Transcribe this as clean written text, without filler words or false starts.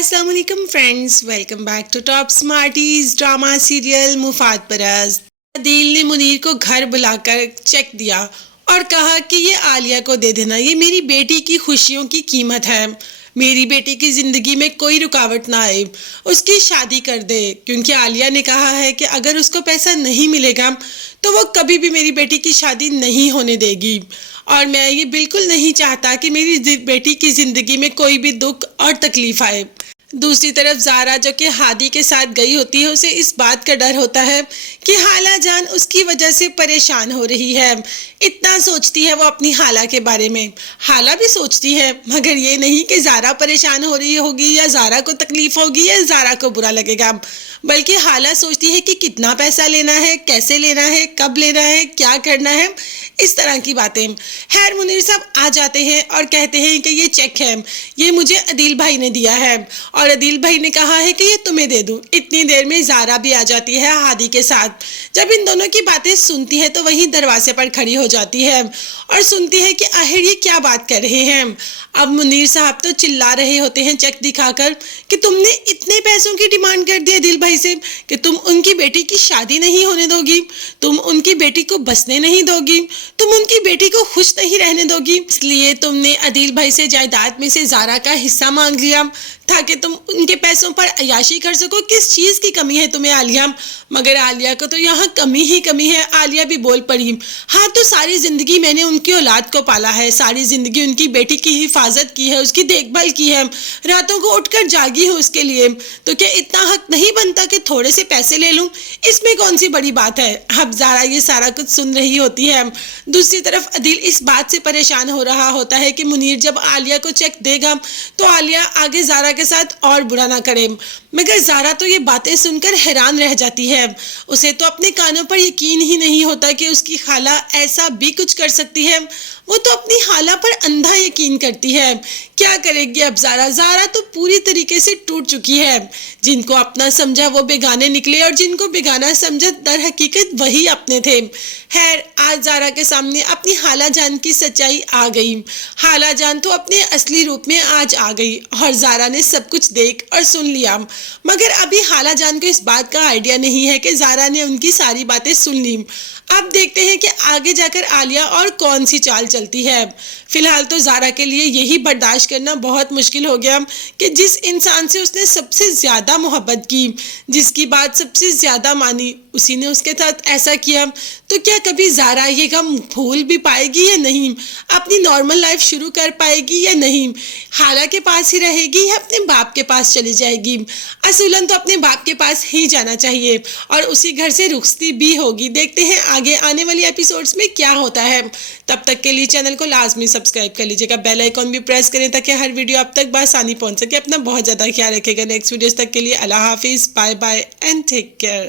अस्सलाम वालेकुम friends, welcome back to top smarties drama serial Mufad Parast. Adeel ने मुनीर को घर बुलाकर चेक दिया और कहा कि ये आलिया को दे देना, ये मेरी बेटी की खुशियों की कीमत है। मेरी बेटी की ज़िंदगी में कोई रुकावट ना आए, उसकी शादी कर दे, क्योंकि आलिया ने कहा है कि अगर उसको पैसा नहीं मिलेगा तो वो कभी भी मेरी बेटी की शादी नहीं होने देगी। और मैं ये बिल्कुल नहीं चाहता कि मेरी बेटी की ज़िंदगी में कोई भी दुख और तकलीफ़ आए। दूसरी तरफ ज़ारा जो कि हादी के साथ गई होती है, उसे इस बात का डर होता है कि हाला जान उसकी वजह से परेशान हो रही है। इतना सोचती है वो अपनी हाला के बारे में। हाला भी सोचती है, मगर ये नहीं कि ज़ारा परेशान हो रही होगी या ज़ारा को तकलीफ़ होगी या ज़ारा को बुरा लगेगा, बल्कि हाला सोचती है कि कितना पैसा लेना है, कैसे लेना है, कब लेना है, क्या करना है, इस तरह की बातें। खैर मुनीर साहब आ जाते हैं और कहते हैं कि ये चेक है, ये मुझे अदील भाई ने दिया है और अदील भाई ने कहा है कि ये तुम्हें दे दूं। इतनी देर में ज़ारा भी आ जाती है हादी के साथ। जब इन दोनों की बातें सुनती है तो वहीं दरवाजे पर खड़ी हो जाती है और सुनती है कि आखिर ये क्या बात कर रहे हैं। अब मुनीर साहब तो चिल्ला रहे होते हैं चेक दिखाकर कि तुमने इतने पैसों की डिमांड कर दी अदील भाई से कि तुम उनकी बेटी की शादी नहीं होने दोगी, तुम उनकी बेटी को बसने नहीं दोगी, तुम उनकी बेटी को खुश नहीं रहने दोगी, इसलिए तुमने अदील भाई से जायदाद में से ज़ारा का हिस्सा मांग लिया ताकि तुम उनके पैसों पर अयाशी कर सको। किस चीज़ की कमी है तुम्हें आलिया? मगर आलिया को तो यहाँ कमी ही कमी है। आलिया भी बोल पड़ी, हाँ तो सारी ज़िंदगी मैंने उनकी औलाद को पाला है, सारी ज़िंदगी उनकी बेटी की हिफाजत की है, उसकी देखभाल की है, रातों को उठकर जागी हूँ उसके लिए, तो क्या इतना हक नहीं बनता कि थोड़े से पैसे ले लूँ? इसमें कौन सी बड़ी बात है। अब ज़ारा ये सारा कुछ सुन रही होती है। दूसरी तरफ अदील इस बात से परेशान हो रहा होता है कि मुनीर जब आलिया को चेक देगा तो आलिया आगे ज़ारा के साथ और बुरा ना करे। मगर ज़ारा तो ये बातें सुनकर हैरान रह जाती है। उसे तो अपने कानों पर यकीन ही नहीं होता कि उसकी खाला ऐसा भी कुछ कर सकती है। वो तो अपनी खाला पर अंधा यकीन करती है। क्या करेगी अब ज़ारा? ज़ारा तो पूरी तरीके से टूट चुकी है। जिनको अपना समझा वो बेगाने निकले और जिनको बेगाना समझा दर हकीकत वही अपने थे। खैर आज ज़ारा के सामने अपनी खाला जान की सच्चाई आ गई। खाला जान तो अपने असली रूप में आज आ गई और ज़ारा ने सब कुछ देख और सुन लिया। मगर अभी खाला जान को इस बात का आइडिया नहीं है कि ज़ारा ने उनकी सारी बातें सुन ली। अब देखते हैं कि आगे जाकर आलिया और कौन सी चाल चलती है। फिलहाल तो ज़ारा के लिए यही बर्दाश्त करना बहुत मुश्किल हो गया कि जिस इंसान से उसने सबसे ज़्यादा मोहब्बत की, जिसकी बात सबसे ज़्यादा मानी, उसी ने उसके साथ ऐसा किया। तो क्या कभी ज़ारा ये गम भूल भी पाएगी या नहीं? अपनी नॉर्मल लाइफ शुरू कर पाएगी या नहीं? खाला के पास ही रहेगी या अपने बाप के पास चली जाएगी? असूलन तो अपने बाप के पास ही जाना चाहिए और उसी घर से रुखसती भी होगी। देखते हैं आगे आने वाली एपिसोड्स में क्या होता है। तब तक के लिए चैनल को लाजमी सब्सक्राइब कर लीजिएगा, बेल आइकॉन भी प्रेस करें ताकि हर वीडियो आप तक बआसानी पहुंच सके। अपना बहुत ज़्यादा ख्याल रखिएगा। नेक्स्ट वीडियोस तक के लिए अल्लाह हाफिज़, bye bye and take care.